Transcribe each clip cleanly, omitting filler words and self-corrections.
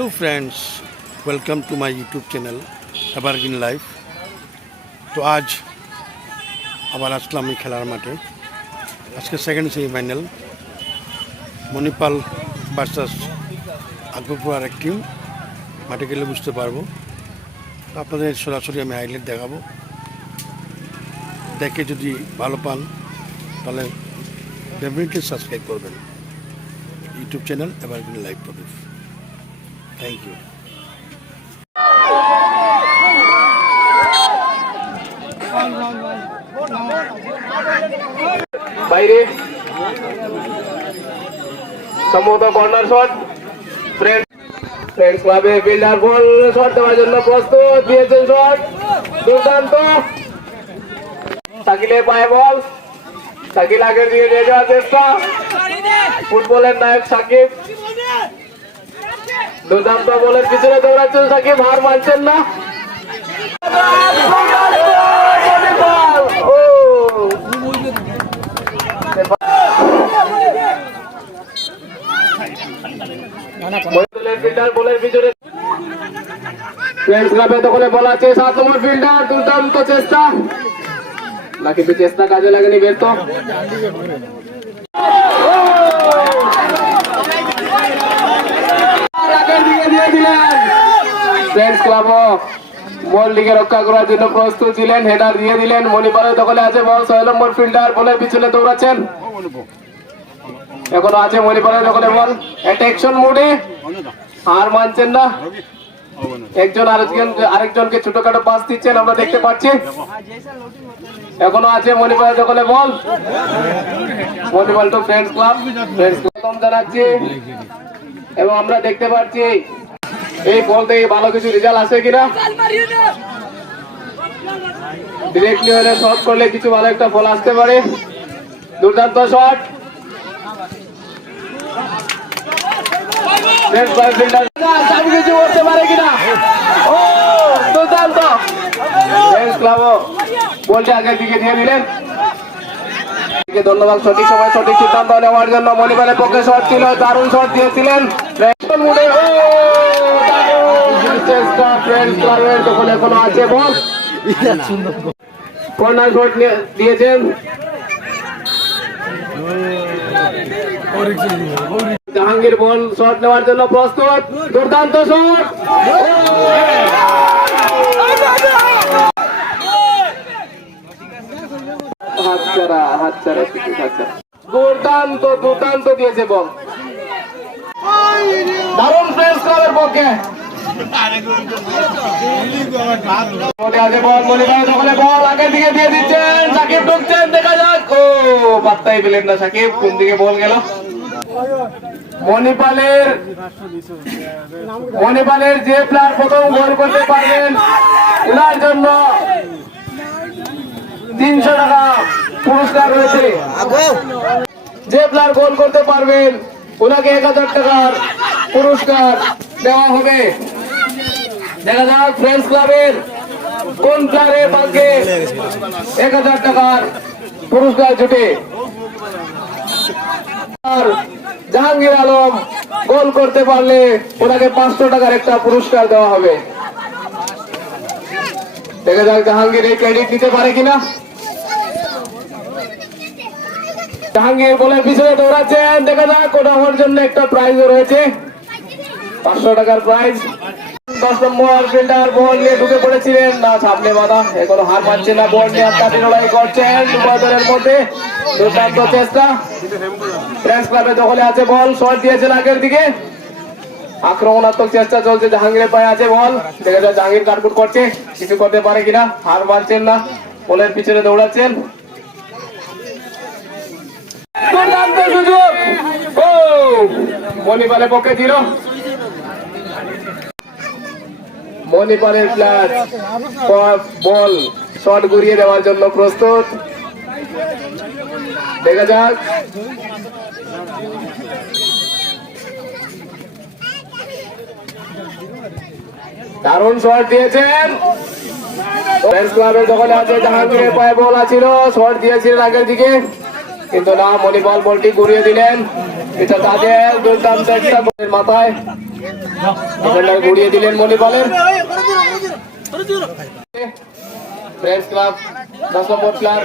Hello friends, welcome to my YouTube channel Evergreen life. তো আজ আবার আসলাম এই খেলার মাঠে। আজকে second semifinal, Manipal versus Akbarpur আরেক টিম। মাঠে গেলে বুঝতে পারবো। আপনাদের সরাসরি আমি হাইলাইট দেখাবো। দেখে যদি ভালো পান তাহলে ডেফিনেটলি সাবস্ক্রাইব করবেন YouTube channel Evergreen Life Pradip. Thank you. বাইরে সম্ভবত কর্নার শট। ফ্রেন্ডস ক্লাবে বিল্ডার বল শট দেওয়ার জন্য প্রস্তুত, দিয়েছেন শট, দুর্দান্ত। শাকিলের পায়ে বল, শাকিল আগে দিয়ে নিয়ে যাওয়ার চেষ্টা, ফুটবলের নায়ক সাকিব দুর্দান্ত বলের পিছনে দৌড়াচ্ছেন সাকিব, হার মানছেন না। বলের পিছনে ফ্রেন্ডস ক্লাবে দখলে বল আছে, 7 নম্বর ফিল্ডার, দুর্দান্ত চেষ্টা, না কিন্তু চেষ্টা কাজে লাগেনি, ব্যর্থ। ফ্রেন্ডস ক্লাব বল দিকে রক্ষা করার জন্য প্রস্তুত ছিলেন, হেডার দিয়ে দিলেন। মণিপালের দখলে আছে বল, 6 নম্বর ফিল্ডার বলের পিছনে দৌড়াচ্ছেন, এখনো আছে মণিপালের দখলে বল, অ্যাটেকশন মোডে, হার মানছেন না। একজন আরেকজনকে ছোটখাটো পাস দিচ্ছেন, আমরা দেখতে পাচ্ছি। এখনো আছে মণিপালের দখলে বল, Manipal to friends club. Friends club জানাচ্ছি এবং আমরা দেখতে পাচ্ছি এই বল থেকে ভালো কিছু রেজাল্ট আসে কিনা। ডিরেক্টলি হলে শট করলে কিছু ভালো একটা ফল আসতে পারে। দুর্দান্ত শট, কিছু করতে পারে কিনা। ও দুর্দান্ত, বলটা আগের দিকে দিয়ে দিলেন। ধন্যবাদ সঠিক সময় সঠিক সিদ্ধান্ত নেওয়ার জন্য। মণিপালের পক্ষে শট ছিল, দারুণ শট দিয়েছিলেন। এখনো আছে বল, কর্নার শট দিয়েছেন, জাহাঙ্গীর বল শট নেওয়ার জন্য প্রস্তুত, দুর্দান্ত শট, দুর্দান্ত দুর্দান্ত দিয়েছে বল, দারুণ ফ্রেন্ডস ক্লাবের পক্ষে। বল আগের দিকে দিয়ে দিচ্ছেন, সাকিব ঢুকছেন, দেখা যাক। ও পাত্তাই পেলেন না সাকিব, কোন দিকে বল গেল। মণিপালের যে প্লেয়ার প্রথম গোল করতে পারবেন ওনার জন্য 300 টাকা পুরস্কার রয়েছে। যে প্লেয়ার গোল করতে পারবেন ওনাকে 1000 টাকার পুরস্কার দেওয়া হবে। দেখা যাক ফ্রেন্ডস ক্লাবের কোন প্লেয়ারের ভাগ্যে 1000 টাকার পুরস্কার জুটে। জাহাঙ্গীর আলম গোল করতে পারলে ওনাকে 500 টাকার একটা পুরস্কার দেওয়া হবে। দেখা যাক জাহাঙ্গীর এই ক্রেডিট নিতে পারে কিনা। জাহাঙ্গীর বলের পিছনে দৌড়াচ্ছেন, দেখা যাক, ওটা আমার জন্য একটা প্রাইজও রয়েছে, 500 টাকার প্রাইজ। 10 নম্বর ফিল্ডার বল নিয়ে ঢুকে পড়েছিলেন, না সামনে বাধা, এখনো হার মানছে না, বল নিয়ে আপনার লড়াই করছেন দুজনের মধ্যে, দুর্দান্ত চেষ্টা। ফ্রেন্ডস ক্লাবে দখলে আছে বল, শট দিয়েছেন আগের দিকে, আক্রমণাত্মক চেষ্টা চলছে, জাহাঙ্গীরের পায়ে আছে বল, দেখা যায় জাহাঙ্গীর কাটকুট করছে, কিছু করতে পারে কিনা, হার মানছেন না, বলের পিছনে দৌড়াচ্ছেন। দুর্দান্ত সুযোগ, ও মণিপালের পক্ষে ছিল। মণিপালের প্লেয়ার বল শট ঘুরিয়ে দেওয়ার জন্য প্রস্তুত, দেখা যাক। দারুণ শট দিয়েছেন, ফ্রেন্ডস ক্লাবের দখলে আছে, জাহাঙ্গীরের পায়ে বল ছিল, শট দিয়েছিলেন আগের দিকে, কিন্তু না, মণিপাল বলটি ঘুরিয়ে দিলেন। এটা তাদের দুর্দান্ত একটা মাথায় ডিফেন্ডার গুড়িয়ে দিলেন মণিপালের। প্রেস ক্লাব 10 নম্বর প্লেয়ার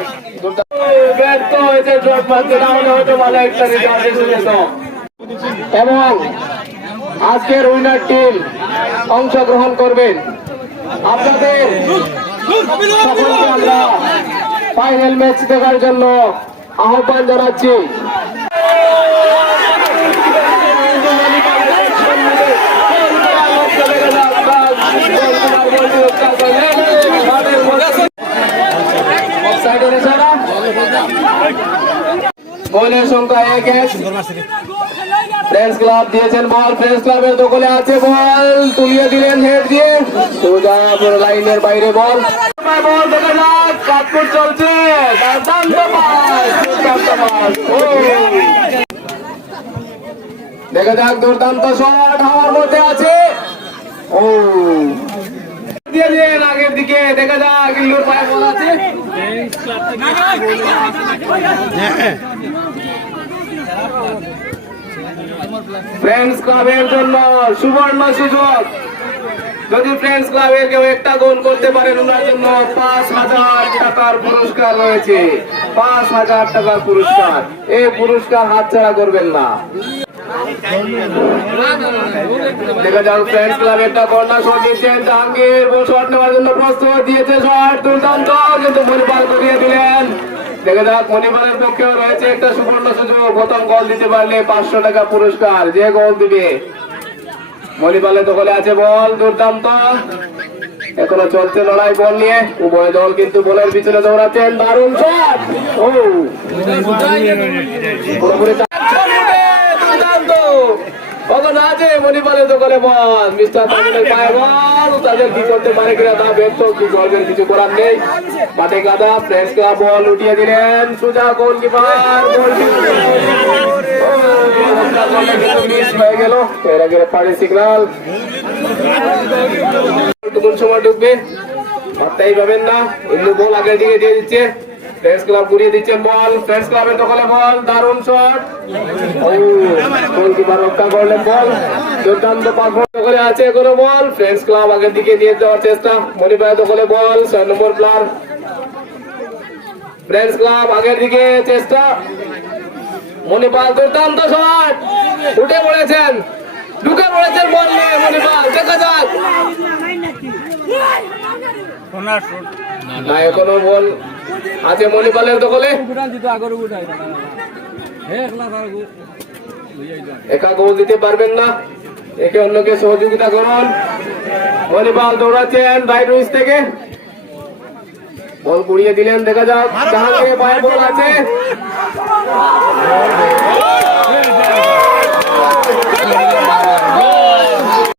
ব্যর্থ হয়েছে, শট মারতে না হলে হয়তো ভালো একটা রেজাল্ট এসে যেত। এবং আজকের উইনার টিম অংশগ্রহণ করবেন। আপনাদের সকলকে আমরা ফাইনাল ম্যাচ দেখার জন্য আহ্বান জানাচ্ছি। গোলের সংখ্যা 1-1। ফ্রেন্ডস ক্লাব দিয়েছেন বল, ফ্রেন্ডস ক্লাবের দখলে আছে বল, তুলিয়ে দিলেন হেড দিয়ে, সোজা পুরো লাইনের বাইরে বল। বল দেখা যাক, কাটপুট চলছে, দুর্দান্ত পাস, দুর্দান্ত পাস। দেখা যাক, দুর্দান্ত শট হাওয়ার মধ্যে আছে। ও দিয়ে দিলেন আগের দিকে, দেখা যাক ইল্লুর পায়ে বল আছে। ফ্রেন্ডস ক্লাবের জন্য সুবর্ণ সুযোগ। যদি ফ্রেন্ডস ক্লাবের কেউ একটা গোল করতে পারেন, ওনার জন্য 5,000 টাকার পুরস্কার রয়েছে। 5,000 টাকার পুরস্কার, এই পুরস্কার হাতছাড়া করবেন না। দেখা যাক, ফ্রেন্ডস ক্লাব একটা কর্নার শট দিচ্ছেন, জাহাঙ্গীর শট নেওয়ার জন্য প্রস্তুত, দিয়েছে শট, দুর্দান্ত, কিন্তু মণিপাল করিয়ে দিলেন। দেখা যাক, মণিপালের পক্ষেও রয়েছে একটা সুবর্ণ সুযোগ। প্রথম গোল দিতে পারলে 500 টাকা পুরস্কার, যে গোল দিবে। মণিপালের দখলে আছে বল, দুর্দান্ত, এখনো চলছে লড়াই বল নিয়ে। উভয় দল কিন্তু বলের পিছনে দৌড়াচ্ছেন, দারুণ শট। ও পুরোপুরি দুর্দান্ত, কখন আছে মণিপালের দখলে বল, মিস্টার তামিমের পায়ে বল, তাদের কি করতে পারে কিনা তা ব্যর্থ, কি করবেন কিছু করার নেই। মাঠে কাদা, ফ্রেন্ডস ক্লাব বল উঠিয়ে দিলেন, সুজা গোলকিপার গোল মিস হয়ে গেল। এর আগে রেফারি সিগন্যাল। কোন সময় ঢুকবে ভাবতেই পাবেন না। ইল্লু বল আগের দিকে দিয়ে দিচ্ছে, ফ্রেন্ডস ক্লাব ঘুরিয়ে দিচ্ছেন বল, ফ্রেন্ডস ক্লাবের দখলে বল, দারুণ শট। গোলকিপার রক্ষা করলেন বল, দুর্দান্ত পারফরম্যান্স দখলে আছে এখনো বল, ফ্রেন্ডস ক্লাব আগের দিকে দিয়ে দেওয়ার চেষ্টা। মণিপালের দখলে বল, 6 নম্বর প্লেয়ার। ফ্রেন্ডস ক্লাব আগের দিকে চেষ্টা, মণিপাল দুর্দান্ত শট, উঠে পড়েছেন, ঢুকে পড়েছেন বল নিয়ে মণিপাল। দেখা যাক, না এখনো বল আছে মণিপালের দখলে। একা গোল দিতে পারবেন না, একে অন্যকে সহযোগিতা করুন। মণিপাল দৌড়াচ্ছেন রাইট উইং থেকে, বল কুড়িয়ে দিলেন। দেখা যাক, জাহাঙ্গীরের পায়ে বল আছে,